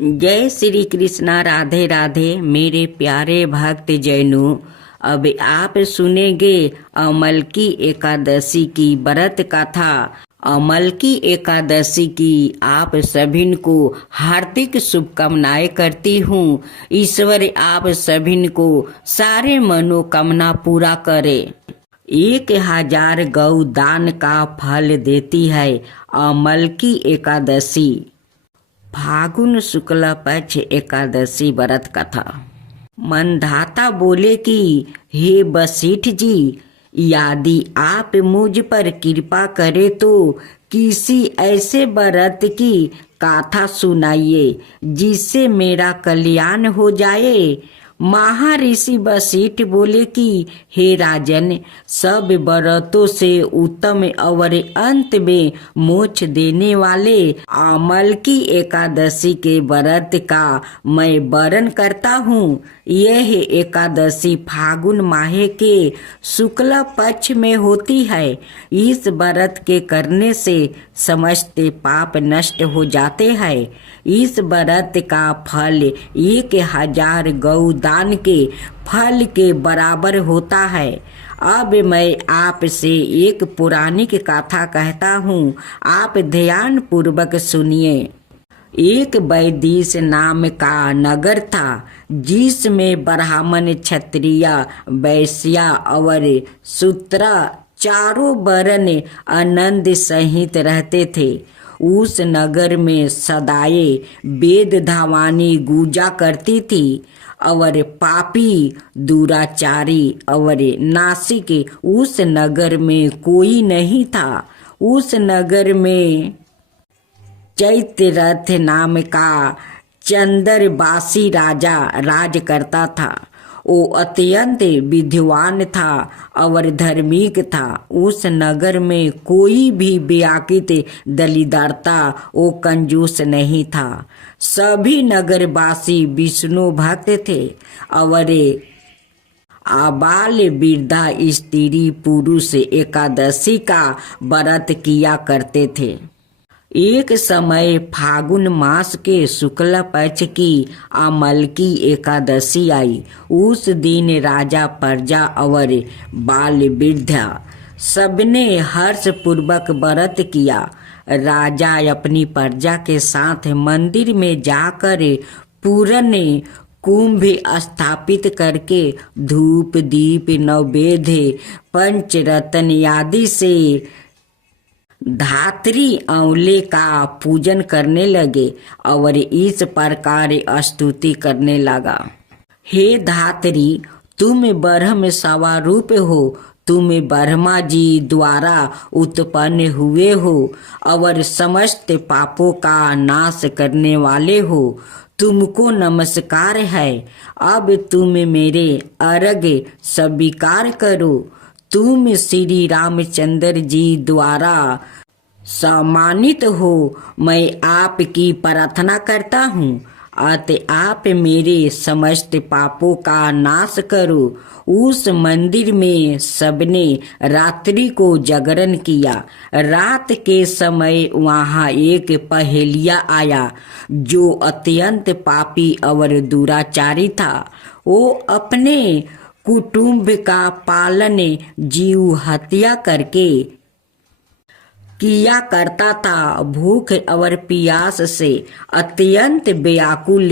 जय श्री कृष्णा। राधे राधे मेरे प्यारे भक्त जैनों। अब आप सुनेंगे अमल की एकादशी की व्रत कथा। अमल की एकादशी की आप सभी को हार्दिक शुभकामनाएं करती हूँ। ईश्वर आप सभी को सारे मनोकामना पूरा करे। 1000 गौ दान का फल देती है अमल की एकादशी। फागुन शुक्ल पक्ष एकादशी व्रत कथा। मंधाता बोले कि हे वशिष्ठ जी, यदि आप मुझ पर कृपा करे तो किसी ऐसे व्रत की कथा सुनाइए जिससे मेरा कल्याण हो जाए। महर्षि वशिष्ठ बोले कि हे राजन, सब व्रतों से उत्तम और अंत में मोक्ष देने वाले अमल की एकादशी के व्रत का मैं वर्णन करता हूँ। यह एकादशी फागुन माह के शुक्ल पक्ष में होती है। इस व्रत के करने से समस्त पाप नष्ट हो जाते हैं। इस व्रत का फल 1000 गौ दान के फल के बराबर होता है। अब मैं आपसे एक पौराणिक कथा कहता हूँ, आप ध्यान पूर्वक सुनिए। एक वैदिश नाम का नगर था जिसमें ब्राह्मण, क्षत्रिय, वैश्य और शूद्र चारों वर्ण आनंद सहित रहते थे। उस नगर में सदाए वेद धावानी गूंजा करती थी और पापी, दुराचारी और नासिक उस नगर में कोई नहीं था। उस नगर में चैत्यरथ नाम का चंद्रवासी राजा राज करता था। वो अत्यंत विद्वान था और धार्मिक था। उस नगर में कोई भी व्याकृत दलिद्रता वो कंजूस नहीं था। सभी नगरवासी विष्णु भक्त थे और आबाल वृद्धा स्त्री पुरुष एकादशी का व्रत किया करते थे। एक समय फागुन मास के शुक्ल पक्ष की अमल की एकादशी आई। उस दिन राजा, प्रजा और बाल वृद्धा सबने हर्ष पूर्वक व्रत किया। राजा अपनी प्रजा के साथ मंदिर में जाकर पूर्ण कुंभ स्थापित करके धूप, दीप, नैवेद्य, पंचरत्न आदि से धात्री आंवले का पूजन करने लगे और इस प्रकार स्तुति करने लगा। हे धात्री, तुम ब्रह्म स्वरूप हो। तुम ब्रह्मा जी द्वारा उत्पन्न हुए हो और समस्त पापों का नाश करने वाले हो। तुमको नमस्कार है। अब तुम मेरे अर्घ्य स्वीकार करो। तुम श्री रामचंद्र जी द्वारा सम्मानित हो। मैं आपकी प्रार्थना करता हूँ, अतः आप मेरे समस्त पापों का नाश करो। उस मंदिर में सबने रात्रि को जागरण किया। रात के समय वहाँ एक पहेलिया आया जो अत्यंत पापी और दुराचारी था। वो अपने कुटुंब का पालन जीव हत्या करके किया करता था। भूख और प्यास से अत्यंत व्याकुल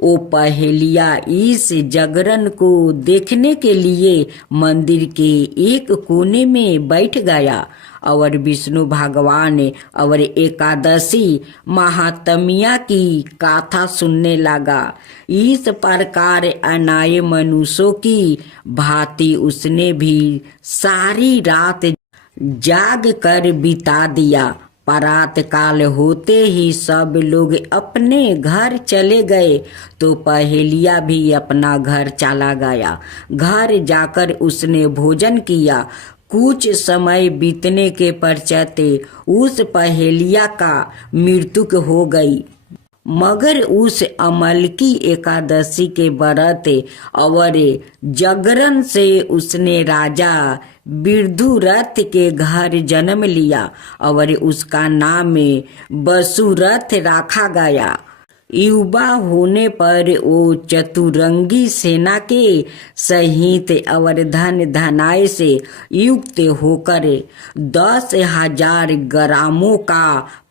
वो पहेलिया इस जागरण को देखने के लिए मंदिर के एक कोने में बैठ गया और विष्णु भगवान और एकादशी महात्म्य की कथा सुनने लगा। इस प्रकार अनाय मनुष्यों की भांति उसने भी सारी रात जाग कर बिता दिया। प्रात काल होते ही सब लोग अपने घर चले गए तो पहेलिया भी अपना घर चला गया। घर जाकर उसने भोजन किया। कुछ समय बीतने के पश्चात उस पहेलिया का मृत्यु हो गई। मगर उस अमल की एकादशी के व्रत और जागरण से उसने राजा विदुरथ के घर जन्म लिया और उसका नाम वसुरथ रखा गया। युवा होने पर वो चतुरंगी सेना के सहित अवर्धन धनाय से युक्त होकर 10,000 ग्रामों का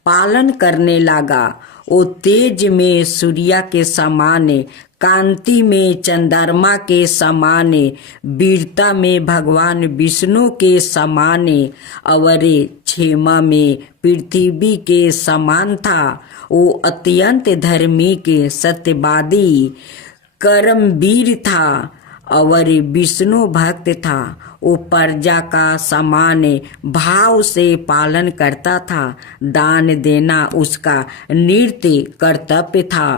पालन करने लगा। वो तेज में सूर्य के समान, कांति में चंद्रमा के समान, वीरता में भगवान विष्णु के समान और क्षेमा में पृथ्वी के समान था। वो अत्यंत धार्मिक, सत्यवादी, कर्मवीर था और विष्णु भक्त था। वो प्रजा का समान भाव से पालन करता था। दान देना उसका नित्य कर्तव्य था।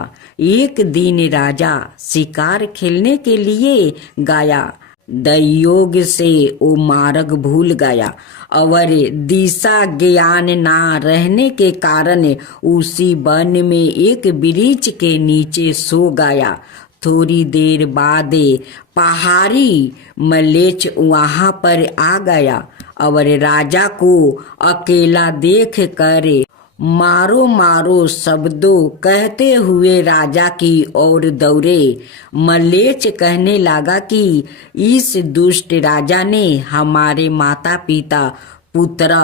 एक दिन राजा शिकार खेलने के लिए गया। संयोग से वो मार्ग भूल गया और दिशा ज्ञान ना रहने के कारण उसी वन में एक वृक्ष के नीचे सो गया। थोड़ी देर बाद पहाड़ी मलेच्छ वहां पर आ गया और राजा को अकेला देख कर मारो मारो शब्दों कहते हुए राजा की ओर दौड़े। मलेच्छ कहने लगा कि इस दुष्ट राजा ने हमारे माता पिता, पुत्र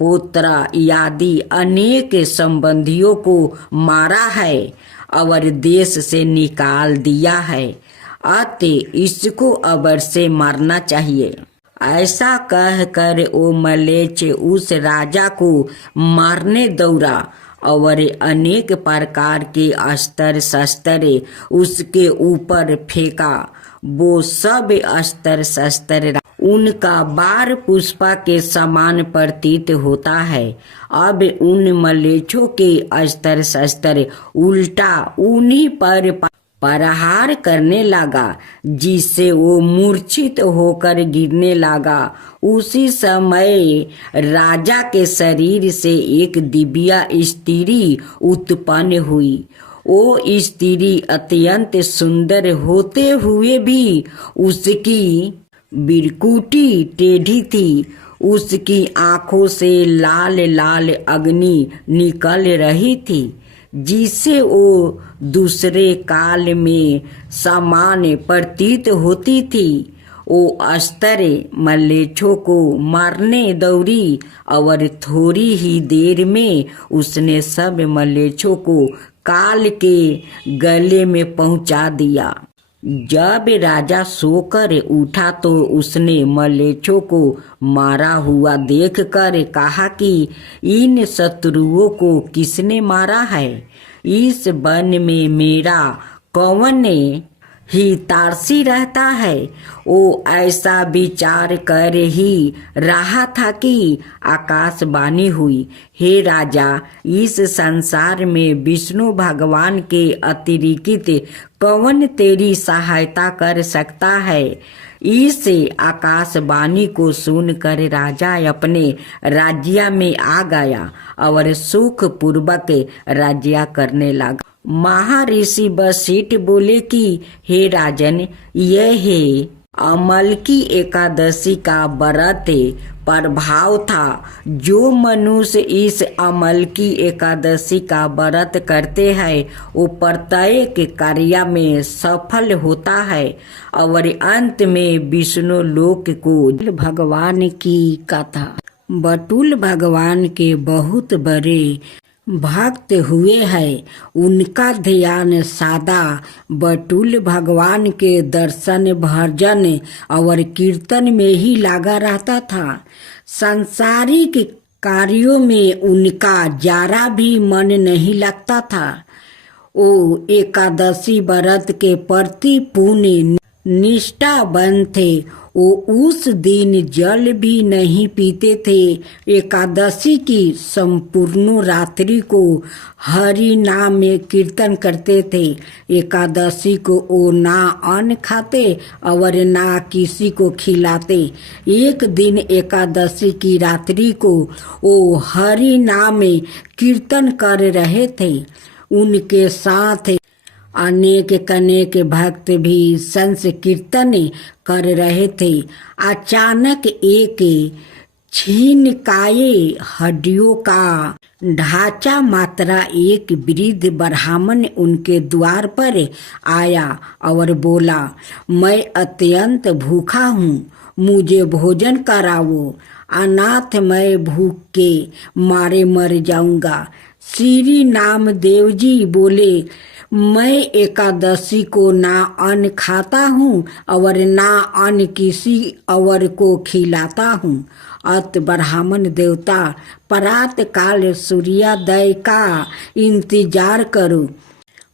पौत्र आदि अनेक संबंधियों को मारा है और देश से निकाल दिया है। अतः इसको अबर से मारना चाहिए। ऐसा कहकर वो मलेच्छ उस राजा को मारने दौड़ा और अनेक प्रकार के अस्त्र शस्त्र उसके ऊपर फेंका। वो सब अस्त्र शस्त्र उनका बार पुष्पा के समान प्रतीत होता है। अब उन मलेच्छों के अस्त्र शस्त्र उल्टा उन्हीं पर प्रहार करने लगा, जिससे वो मूर्छित होकर गिरने लगा। उसी समय राजा के शरीर से एक दिव्या स्त्री उत्पन्न हुई। वो स्त्री अत्यंत सुंदर होते हुए भी उसकी बिरकुटी टेढ़ी थी। उसकी आंखों से लाल लाल अग्नि निकल रही थी, जिसे वो दूसरे काल में समान प्रतीत होती थी। वो अस्त्र मलेच्छों को मारने दौड़ी और थोड़ी ही देर में उसने सब मलेच्छों को काल के गले में पहुंचा दिया। जब राजा सोकर उठा तो उसने मलेच्छों को मारा हुआ देखकर कहा कि इन शत्रुओं को किसने मारा है? इस वन में मेरा कौन हितैषी रहता है? वो ऐसा विचार कर ही रहा था कि आकाशवाणी हुई, हे राजा, इस संसार में विष्णु भगवान के अतिरिक्त कौन तेरी सहायता कर सकता है? इस आकाशवाणी को सुनकर राजा अपने राज्य में आ गया और सुख पूर्वक राज्य करने लगा। महर्षि वशिष्ठ बोले कि हे राजन, यह है अमलकी एकादशी का व्रत प्रभाव था। जो मनुष्य इस अमलकी एकादशी का व्रत करते हैं वो प्रत्येक कार्य में सफल होता है और अंत में विष्णु लोक को। भगवान की कथा। बटुल भगवान के बहुत बड़े भक्त हुए हैं। उनका ध्यान सदा बटुल भगवान के दर्शन, भजन और कीर्तन में ही लगा रहता था। सांसारिक कार्यों में उनका जरा भी मन नहीं लगता था। वो एकादशी व्रत के प्रति पूर्ण निष्ठावान थे। वो उस दिन जल भी नहीं पीते थे। एकादशी की संपूर्ण रात्रि को हरि नाम में कीर्तन करते थे। एकादशी को वो ना अन्न खाते और ना किसी को खिलाते। एक दिन एकादशी की रात्रि को वो हरि नाम में कीर्तन कर रहे थे। उनके साथ अनेक भक्त भी संकीर्तन कर रहे थे। अचानक एक छीन काये हड्डियों का ढांचा मात्रा एक वृद्ध ब्राह्मण उनके द्वार पर आया और बोला, मैं अत्यंत भूखा हूँ, मुझे भोजन कराओ, अनाथ मैं भूख के मारे मर जाऊंगा। श्री नामदेव जी बोले, मैं एकादशी को ना अन्न खाता हूँ और ना अन्न किसी और को खिलाता हूँ। अत ब्राह्मण देवता प्रात काल सूर्योदय का इंतजार करो,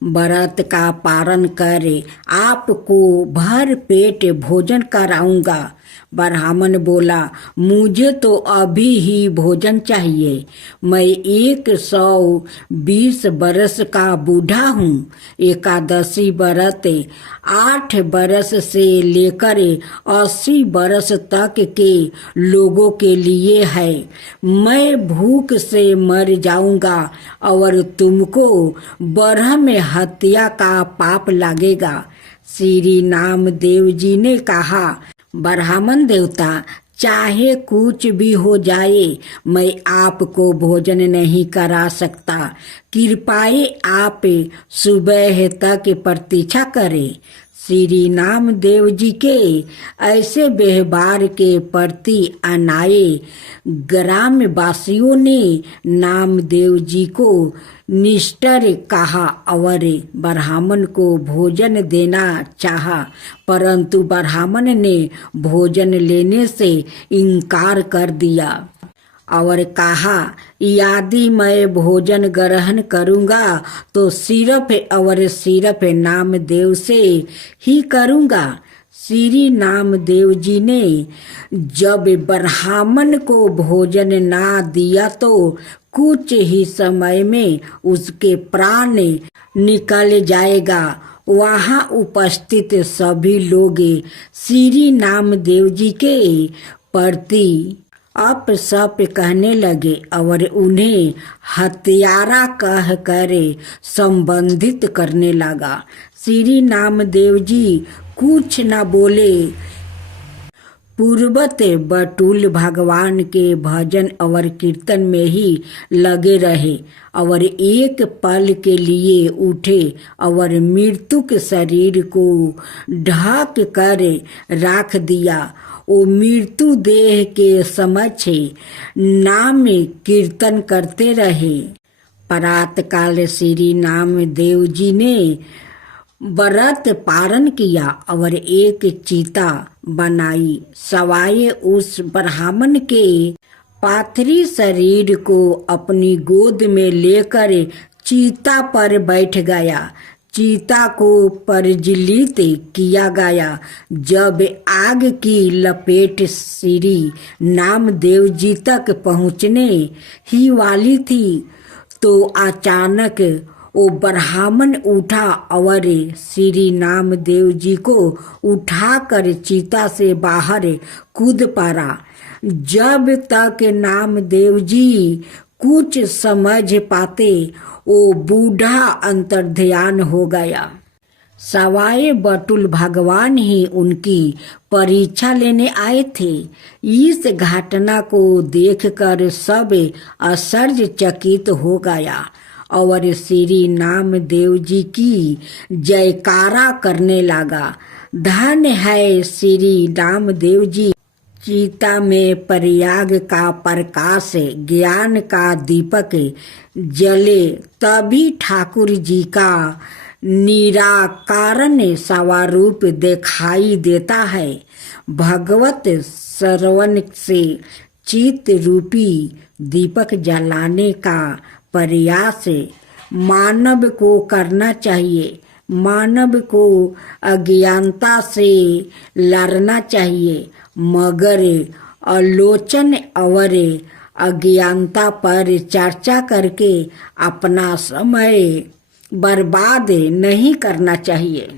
व्रत का पारण करे, आपको भर पेट भोजन कराऊंगा। ब्राह्मण बोला, मुझे तो अभी ही भोजन चाहिए, मैं 120 बरस का बूढ़ा हूँ। एकादशी व्रत 8 बरस से लेकर 80 बरस तक के लोगों के लिए है। मैं भूख से मर जाऊंगा और तुमको ब्रह्म हत्या का पाप लगेगा। श्री नामदेव जी ने कहा, ब्राह्मण देवता, चाहे कुछ भी हो जाए, मैं आपको भोजन नहीं करा सकता। कृपया आप सुबह तक प्रतीक्षा करें। श्री नामदेव जी के ऐसे व्यवहार के प्रति अनाए ग्रामवासियों ने नामदेव जी को निष्ठुर कहा और ब्राह्मण को भोजन देना चाहा, परंतु ब्राह्मण ने भोजन लेने से इनकार कर दिया और कहा, यदि मैं भोजन ग्रहण करूंगा तो सिर्फ और सिर्फ नामदेव से ही करूंगा। श्री नामदेव जी ने जब ब्राह्मण को भोजन ना दिया तो कुछ ही समय में उसके प्राण निकल जाएगा। वहां उपस्थित सभी लोग श्री नामदेव जी के प्रति अपशप कहने लगे और उन्हें हत्यारा कह कर संबोधित करने लगा। श्री नामदेव जी कुछ न बोले, पूर्वत बटुल भगवान के भजन और कीर्तन में ही लगे रहे और एक पल के लिए उठे और मृतक शरीर को ढक कर रख दिया। वो मृत्यु देह के समक्ष नाम कीर्तन करते रहे। प्रात काल श्री नामदेव जी ने व्रत पारण किया और एक चीता बनाई, सवाए उस ब्राह्मण के पाथरी शरीर को अपनी गोद में लेकर चीता पर बैठ गया। चीता को प्रज्वलित किया गया। जब आग की लपेट श्री नामदेव जी तक पहुँचने ही वाली थी तो अचानक वो ब्राह्मण उठा और श्री नामदेव जी को उठाकर चीता से बाहर कूद पड़ा। जब तक नामदेव जी कुछ समझ पाते वो बूढ़ा अंतर्ध्यान हो गया। सवाए बटुल भगवान ही उनकी परीक्षा लेने आए थे। इस घटना को देखकर सब आश्चर्यचकित हो गया और श्री नामदेव जी की जयकारा करने लगा। धन्य है श्री नामदेव जी। चीता में प्रयाग का प्रकाश ज्ञान का दीपक जले तभी ठाकुर जी का निराकरण स्वरूप दिखाई देता है। भगवत श्रवण से चित्त रूपी दीपक जलाने का प्रयास मानव को करना चाहिए। मानव को अज्ञानता से लड़ना चाहिए, मगर आलोचन और अज्ञानता पर चर्चा करके अपना समय बर्बाद नहीं करना चाहिए।